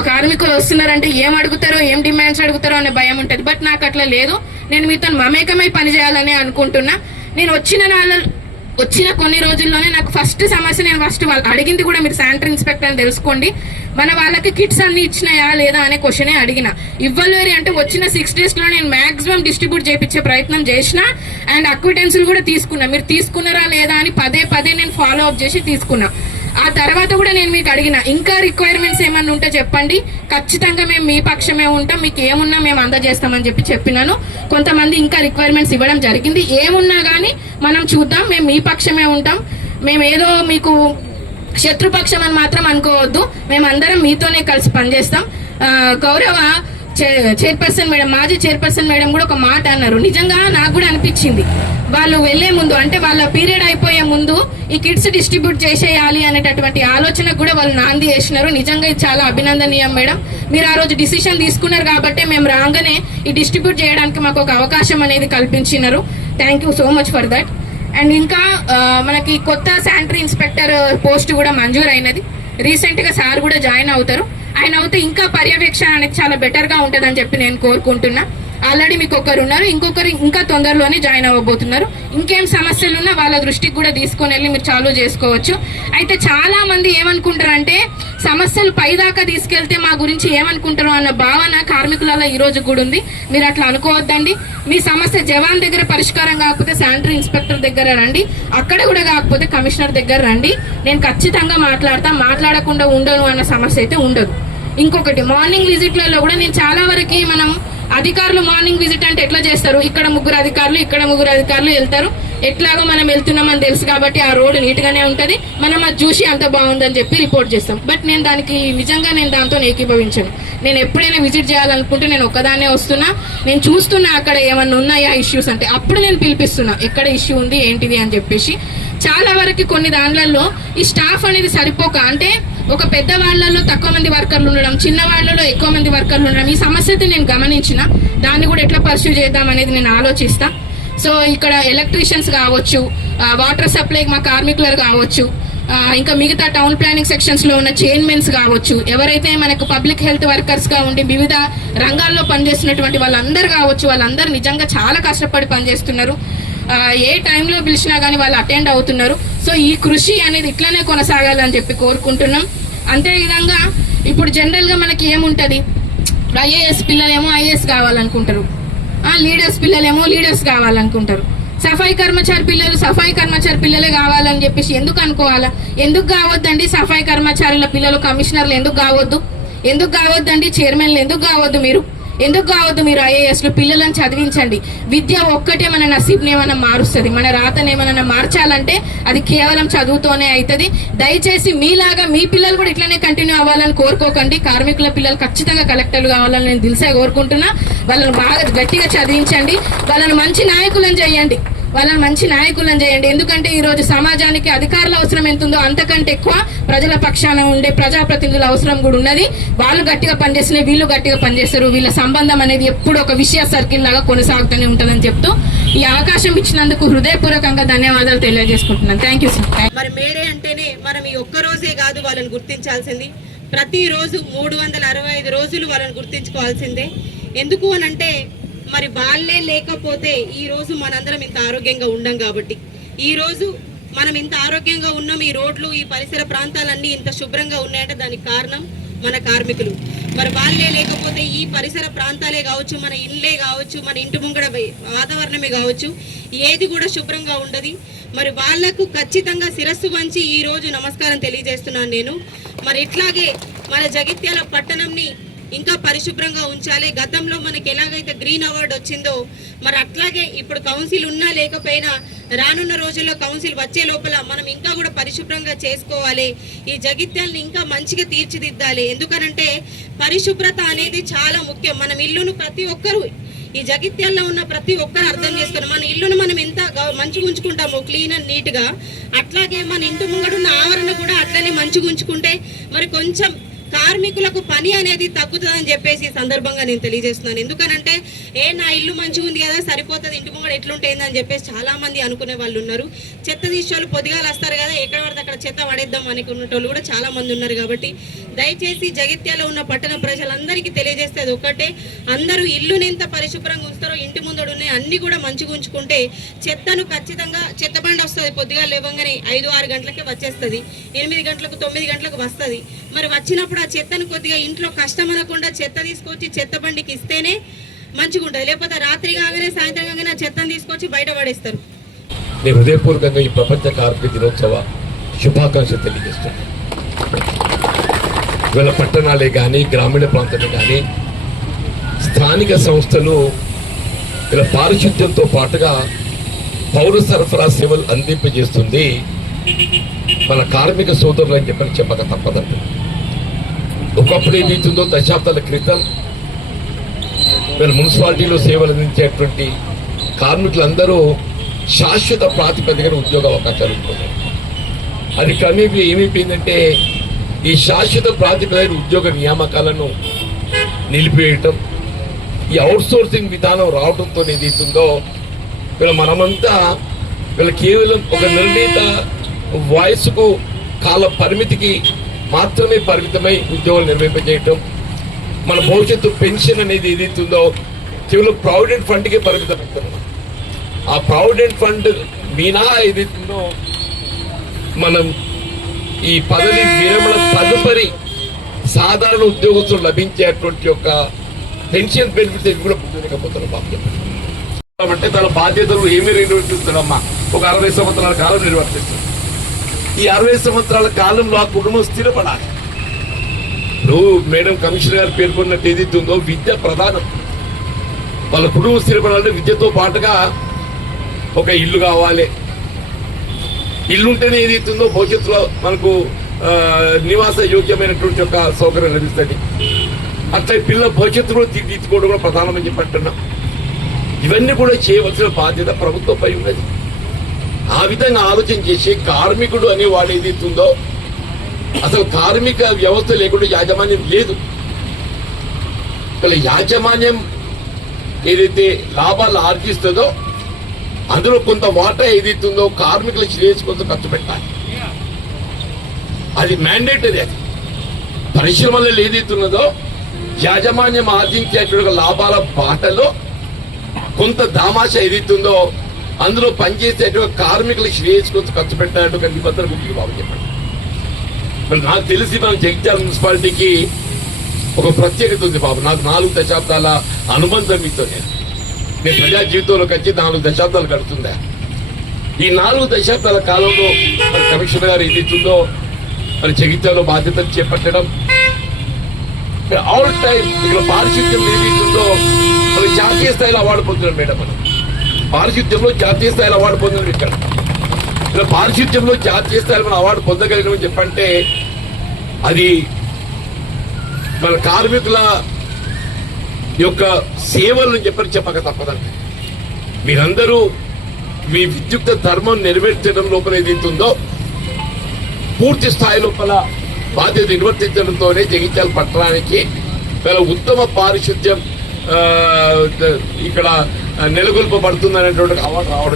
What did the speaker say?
కార్మికులు వస్తున్నారంటే ఏం అడుగుతారో ఏం డిమాండ్స్ అడుగుతారో అనే భయం ఉంటుంది. బట్ నాకు అట్లా లేదు. నేను మీతో మమేకమై పనిచేయాలని అనుకుంటున్నా. నేను వచ్చిన నాళ్ళ వచ్చిన కొన్ని రోజుల్లోనే నాకు ఫస్ట్ సమస్య నేను ఫస్ట్ వాళ్ళు అడిగింది కూడా మీరు శానిటరీ ఇన్స్పెక్టర్ అని తెలుసుకోండి. మన వాళ్ళకి కిట్స్ అన్ని ఇచ్చినాయా లేదా అనే క్వశ్చనే అడిగిన. ఇవ్వలేరు అంటే వచ్చిన సిక్స్ డేస్లో నేను మాక్సిమం డిస్ట్రిబ్యూట్ చేయించే ప్రయత్నం చేసిన అండ్ అక్విటెన్సులు కూడా తీసుకున్నా. మీరు తీసుకున్నారా లేదా అని పదే పదే నేను ఫాలో అప్ చేసి తీసుకున్నా. ఆ తర్వాత కూడా నేను మీకు అడిగిన ఇంకా రిక్వైర్మెంట్స్ ఏమన్నా ఉంటే చెప్పండి. ఖచ్చితంగా మేము మీ పక్షమే ఉంటాం మీకు ఏమున్నా మేము అందజేస్తామని చెప్పి చెప్పినాను. కొంతమంది ఇంకా రిక్వైర్మెంట్స్ ఇవ్వడం జరిగింది. ఏమున్నా కానీ మనం చూద్దాం మేము మీ పక్షమే ఉంటాం. మేము ఏదో మీకు శత్రుపక్షం అని మాత్రం అనుకోవద్దు. మేమందరం మీతోనే కలిసి పనిచేస్తాం. గౌరవ చైర్పర్సన్ మేడం మాజీ చైర్పర్సన్ మేడం కూడా ఒక మాట అన్నారు. నిజంగా నాకు కూడా అనిపించింది. వాళ్ళు వెళ్ళే ముందు అంటే వాళ్ళ పీరియడ్ అయిపోయే ముందు ఈ కిట్స్ డిస్ట్రిబ్యూట్ చేసేయాలి అనేటటువంటి ఆలోచన కూడా వాళ్ళు నాంది చేసినారు నిజంగా ఇది చాలా అభినందనీయం మేడం. మీరు ఆ రోజు డిసిషన్ తీసుకున్నారు కాబట్టి మేము రాగానే ఈ డిస్ట్రిబ్యూట్ చేయడానికి మాకు ఒక అవకాశం అనేది కల్పించినారు. Thank you so much for that and ఇంకా మనకి కొత్త శానిటరీ ఇన్స్పెక్టర్ పోస్ట్ కూడా మంజూరు అయినది సార్ కూడా జాయిన్ అవుతారు. ఆయన అవుతే ఇంకా పర్యవేక్షణ అనేది చాలా బెటర్గా ఉంటుందని చెప్పి నేను కోరుకుంటున్నా. ఆల్రెడీ మీకు ఒకరు ఉన్నారు ఇంకొకరు ఇంకా తొందరలోనే జాయిన్ అవ్వబోతున్నారు. ఇంకేం సమస్యలు ఉన్నా వాళ్ళ దృష్టికి కూడా తీసుకొని వెళ్ళి మీరు చాలు చేసుకోవచ్చు. అయితే చాలా మంది ఏమనుకుంటారంటే సమస్యలు పైదాకా తీసుకెళ్తే మా గురించి ఏమనుకుంటారు అన్న భావన కార్మికులలో ఈ రోజు కూడా ఉంది. మీరు అట్లా అనుకోవద్దండి. మీ సమస్య జవాన్ దగ్గర పరిష్కారం కాకపోతే శానిటరీ ఇన్స్పెక్టర్ దగ్గర రండి. అక్కడ కూడా కాకపోతే కమిషనర్ దగ్గర రండి. నేను ఖచ్చితంగా మాట్లాడతా మాట్లాడకుండా ఉండను అన్న సమస్య అయితే ఉండదు. ఇంకొకటి మార్నింగ్ విజిట్లలో కూడా నేను చాలా వరకు మనం అధికారులు మార్నింగ్ విజిట్ అంటే ఎట్లా చేస్తారు? ఇక్కడ ముగ్గురు అధికారులు ఇక్కడ ముగ్గురు అధికారులు వెళ్తారు. ఎట్లాగో మనం వెళ్తున్నామని తెలుసు కాబట్టి ఆ రోడ్ నీట్ గానే ఉంటది. మనం అది చూసి అంత బాగుందని చెప్పి రిపోర్ట్ చేస్తాం. బట్ నేను దానికి నిజంగా నేను దాంతో ఏకీభవించను. నేను ఎప్పుడైనా విజిట్ చేయాలనుకుంటే నేను ఒక్కదాన్నే వస్తున్నా. నేను చూస్తున్నా అక్కడ ఏమన్నా ఉన్నాయా ఇష్యూస్ అంటే అప్పుడు నేను పిలిపిస్తున్నా. ఎక్కడ ఇష్యూ ఉంది ఏంటిది అని చెప్పేసి. చాలా వరకు కొన్ని దాంట్లలో ఈ స్టాఫ్ అనేది సరిపోక అంటే ఒక పెద్ద వాళ్ళలో తక్కువ మంది వర్కర్లు ఉండడం చిన్న వాళ్ళలో ఎక్కువ మంది వర్కర్లు ఉండడం ఈ సమస్యతో నేను గమనించిన. దాన్ని కూడా ఎట్లా పర్స్యూ చేద్దాం అనేది నేను ఆలోచిస్తా. సో ఇక్కడ ఎలక్ట్రీషియన్స్ కావచ్చు వాటర్ సప్లై మా కార్మికులు కావచ్చు ఇంకా మిగతా టౌన్ ప్లానింగ్ సెక్షన్స్లో ఉన్న చైర్మన్స్ కావచ్చు ఎవరైతే మనకు పబ్లిక్ హెల్త్ వర్కర్స్గా ఉండి వివిధ రంగాల్లో పనిచేస్తున్నటువంటి వాళ్ళందరూ కావచ్చు వాళ్ళందరూ నిజంగా చాలా కష్టపడి పనిచేస్తున్నారు. ఏ టైంలో పిలిచినా కానీ వాళ్ళు అటెండ్ అవుతున్నారు. సో ఈ కృషి అనేది ఇట్లానే కొనసాగాలని చెప్పి కోరుకుంటున్నాం. అంతే విధంగా ఇప్పుడు జనరల్గా మనకి ఏముంటుంది? ఐఏఎస్ పిల్లలేమో ఐఏఎస్ కావాలనుకుంటారు. ఆ లీడర్స్ పిల్లలేమో లీడర్స్ కావాలనుకుంటారు. సఫాయి కర్మచారి పిల్లలు సఫాయి కర్మచారి పిల్లలే కావాలని చెప్పేసి ఎందుకు అనుకోవాలా? ఎందుకు కావద్దండి సఫాయి కర్మచారుల పిల్లలు కమిషనర్లు ఎందుకు కావద్దు? ఎందుకు కావద్దండి చైర్మన్లు ఎందుకు కావద్దు మీరు? ఎందుకు కావద్దు మీరు ఐఏఎస్లు పిల్లలను చదివించండి. విద్య ఒక్కటే మన నసీబ్ని ఏమైనా మారుస్తుంది. మన రాతను ఏమైనా మార్చాలంటే అది కేవలం చదువుతోనే అవుతుంది దయచేసి మీలాగా మీ పిల్లలు కూడా ఇట్లనే కంటిన్యూ అవ్వాలని కోరుకోకండి. కార్మికుల పిల్లలు ఖచ్చితంగా కలెక్టర్లు కావాలని నేను దిల్సే కోరుకుంటున్నా. వాళ్ళని బాగా గట్టిగా చదివించండి. వాళ్ళని మంచి నాయకులను చేయండి. వాళ్ళని మంచి నాయకులను చేయండి. ఎందుకంటే ఈరోజు సమాజానికి అధికారుల అవసరం ఎంత ఉందో అంతకంటే ఎక్కువ ప్రజల పక్షాన ఉండే ప్రజాప్రతినిధుల అవసరం కూడా ఉన్నది. వాళ్ళు గట్టిగా పనిచేస్తున్నాయి వీళ్ళు గట్టిగా పనిచేస్తారు. వీళ్ళ సంబంధం అనేది ఎప్పుడు ఒక విషయ సర్కిల్ లాగా కొనసాగుతూనే ఉంటుందని చెప్తూ ఈ అవకాశం ఇచ్చినందుకు హృదయపూర్వకంగా ధన్యవాదాలు తెలియజేసుకుంటున్నాను. థ్యాంక్ యూ సార్ మరి మేడే అంటేనే మనం ఈ ఒక్క రోజే కాదు వాళ్ళని గుర్తించాల్సింది. ప్రతిరోజు మూడు వందల అరవై ఐదు రోజులు వాళ్ళని గుర్తించుకోవాల్సిందే. ఎందుకు అని అంటే మరి వాళ్ళే లేకపోతే ఈ రోజు మనందరం ఇంత ఆరోగ్యంగా ఉండం కాబట్టి. ఈ రోజు మనం ఇంత ఆరోగ్యంగా ఉన్నాం ఈ రోడ్లు ఈ పరిసర ప్రాంతాలన్నీ ఇంత శుభ్రంగా ఉన్నాయంటే దానికి కారణం మన కార్మికులు. మరి వాళ్ళే లేకపోతే ఈ పరిసర ప్రాంతాలే కావచ్చు మన ఇళ్ళే కావచ్చు మన ఇంటి ముంగడ వాతావరణమే కావచ్చు ఏది కూడా శుభ్రంగా ఉండదు. మరి వాళ్ళకు ఖచ్చితంగా శిరస్సు వంచి ఈ రోజు నమస్కారం తెలియజేస్తున్నాను నేను. మరి ఇట్లాగే మన జగిత్యాల పట్టణంని ఇంకా పరిశుభ్రంగా ఉంచాలి. గతంలో మనకి ఎలాగైతే గ్రీన్ అవార్డు వచ్చిందో మరి అట్లాగే ఇప్పుడు కౌన్సిల్ ఉన్నా లేకపోయినా రానున్న రోజుల్లో కౌన్సిల్ వచ్చే లోపల మనం ఇంకా కూడా పరిశుభ్రంగా చేసుకోవాలి. ఈ జగిత్యాలను ఇంకా మంచిగా తీర్చిదిద్దాలి. ఎందుకనంటే పరిశుభ్రత అనేది చాలా ముఖ్యం. మనం ఇల్లును ప్రతి ఒక్కరూ ఈ జగిత్యాల్లో ఉన్న ప్రతి ఒక్కరు అర్థం చేసుకుని మన ఇల్లును మనం ఎంత మంచిగా ఉంచుకుంటామో క్లీన్ అండ్ నీట్గా అట్లాగే మన ఇంటి ముంగడున్న ఆవరణ కూడా అట్లనే మంచిగా ఉంచుకుంటే మరి కొంచెం కార్మికులకు పని అనేది తగ్గుతుందని చెప్పేసి సందర్భంగా నేను తెలియజేస్తున్నాను. ఎందుకనంటే ఏ నా ఇల్లు మంచిగా ఉంది కదా సరిపోతుంది ఇంటి ముంగడ ఎట్లుంటుంది అని చెప్పేసి చాలామంది అనుకునే వాళ్ళు ఉన్నారు. చెత్త తీసేవాళ్ళు పొదిగాలు వస్తారు కదా ఎక్కడ పడితే అక్కడ చెత్త పడేద్దాం అనుకునేటోళ్ళు కూడా చాలామంది ఉన్నారు కాబట్టి దయచేసి జగిత్యాలో ఉన్న పట్టణ ప్రజలందరికీ తెలియజేస్తే అది ఒకటే అందరూ ఇల్లుని ఎంత పరిశుభ్రంగా ఉంచుతారో ఇంటి ముందడు ఉన్నాయి అన్ని కూడా మంచిగా ఉంచుకుంటే చెత్తను ఖచ్చితంగా చెత్త బండి వస్తుంది పొద్దుగా లేవగానే ఐదు ఆరు గంటలకే వచ్చేస్తుంది. ఎనిమిది గంటలకు తొమ్మిది గంటలకు వస్తుంది. మరి వచ్చినప్పుడు చెత్తను కొద్దిగా ఇంట్లో కష్టం అనకుండా చెత్త తీసుకొచ్చి చెత్త బండికి ఇస్తేనే మంచిగా ఉంటుంది లేకపోతే రాత్రి కాగానే సాయంత్రం కాగానే చెత్తను తీసుకొచ్చి బయట పడేస్తారు. నేను హృదయపూర్వకంగా ఈ ప్రపంచ కార్మిక దినోత్సవ శుభాకాంక్షలు తెలియజేస్తున్నాను. ఇవాళ పట్టణాలే కానీ గ్రామీణ ప్రాంతాలే కానీ స్థానిక సంస్థలు ఇలా పారిశుద్ధ్యంతో పాటుగా పౌర సరఫరా సేవలు అందింపజేస్తుంది. మన కార్మిక సోదరులు అని చెప్పని చెప్పక తప్పదండి. ఒకప్పుడు ఏదైతుందో దశాబ్దాల క్రితం వీళ్ళ మున్సిపాలిటీలో సేవలు అందించేటువంటి కార్మికులందరూ శాశ్వత ప్రాతిపదికన ఉద్యోగ అవకాశాలు ఉంటాయి అది క్రమేపీ ఏమైపోయిందంటే ఈ శాశ్వత ప్రాతిపదికన ఉద్యోగ నియామకాలను నిలిపివేయటం ఈ అవుట్సోర్సింగ్ విధానం రావడంతో ఏదైతుందో వీళ్ళ మనమంతా వీళ్ళ కేవలం ఒక నిర్ణీత వయసుకు కాల పరిమితికి మాత్రమే పరిమితమై ఉద్యోగాలు నిర్వహింపజేయటం మన భవిష్యత్తు పెన్షన్ అనేది ఏదైతుందో కేవలం ప్రావిడెంట్ ఫండ్కే పరిమితమవుతున్నాం ఆ ప్రావిడెంట్ ఫండ్ మీనా ఏదైతుందో మనం ఈ పదవి విరమణ తదుపరి సాధారణ ఉద్యోగస్తులు లభించేటువంటి యొక్క పెన్షన్ బెనిఫిట్స్ ఇవి కూడా పొందలేకపోతున్నాం బాబు అంటే తన బాధ్యతలు ఏమి నిర్వర్తిస్తాడమ్మా ఒక అరవై సంవత్సరాల కాలం నిర్వర్తిస్తుంది. ఈ అరవై సంవత్సరాల కాలంలో ఆ కుటుంబం స్థిరపడాలి. నువ్వు మేడం కమిషనర్ గారు పేర్కొన్నట్టు ఏదైతే ఉందో విద్య ప్రధానం. వాళ్ళ కుటుంబం స్థిరపడాలంటే విద్యతో పాటుగా ఒక ఇల్లు కావాలి. ఇల్లు ఉంటేనే ఏదైతుందో భవిష్యత్తులో మనకు నివాస యోగ్యమైనటువంటి ఒక సౌకర్యం లభిస్తుంది. అట్లా పిల్లల భవిష్యత్తు కూడా తీర్చిదిద్దుకోవడం కూడా ప్రధానమని చెప్పి అంటున్నాం. ఇవన్నీ కూడా చేయవలసిన బాధ్యత ప్రభుత్వంపై ఉన్నది. ఆ విధంగా ఆలోచన చేసి కార్మికుడు అనే వాడు ఏదైతుందో అసలు కార్మిక వ్యవస్థ లేకుండా యాజమాన్యం లేదు. అసలు యాజమాన్యం ఏదైతే లాభాలు ఆర్జిస్తుందో అందులో కొంత వాటా ఏదైతుందో కార్మికుల శ్రేయస్ కొంత ఖర్చు పెట్టాలి. అది మ్యాండేటరీ అది. పరిశ్రమలలో ఏదైతున్నదో యాజమాన్యం ఆర్జించేటువంటి లాభాల బాటలో కొంత దామాష ఏదైతుందో అందులో పనిచేసేటువంటి కార్మికుల శ్రేయస్ ఖర్చు ఖర్చు కానీ నిబంధన ముఖ్యులు బాబు చెప్పండి. మరి నాకు తెలిసి మన జగిత్యాల మున్సిపాలిటీకి ఒక ప్రత్యేకత ఉంది బాబు. నాకు నాలుగు దశాబ్దాల అనుబంధం మీతో నేను. నేను ప్రజా జీవితంలోకి వచ్చి నాలుగు దశాబ్దాలు గడుతుందా ఈ నాలుగు దశాబ్దాల కాలంలో మరి కమిషనర్ గారు ఏదైతుందో మరి జగిత్యాలో బాధ్యతలు చేపట్టడం ఆల్ టైం ఇక్కడ పారిశుద్ధ్యం ఏదైతుందో మరి జాతీయ స్థాయిలో అవార్డు పొందడం మేడం మనం. పారిశుద్ధ్యంలో జాతీయ స్థాయిలో అవార్డు పొందిన ఇక్కడ. ఇలా పారిశుద్ధ్యంలో జాతీయ స్థాయిలో మనం అవార్డు పొందగలిగినామని చెప్పంటే అది మన కార్మికుల యొక్క సేవలను చెప్పని చెప్పక తప్పదండి. మీరందరూ మీ విద్యుక్త ధర్మం నెరవేర్చడం లోపల ఏదైతుందో పూర్తి స్థాయి లోపల బాధ్యత నిర్వర్తించడంతోనే జగిత్యాల పట్టణానికి ఉత్తమ పారిశుద్ధ్యం ఇక్కడ నెలకొల్పబడుతుంది అనేటువంటి అవార్డు రావడం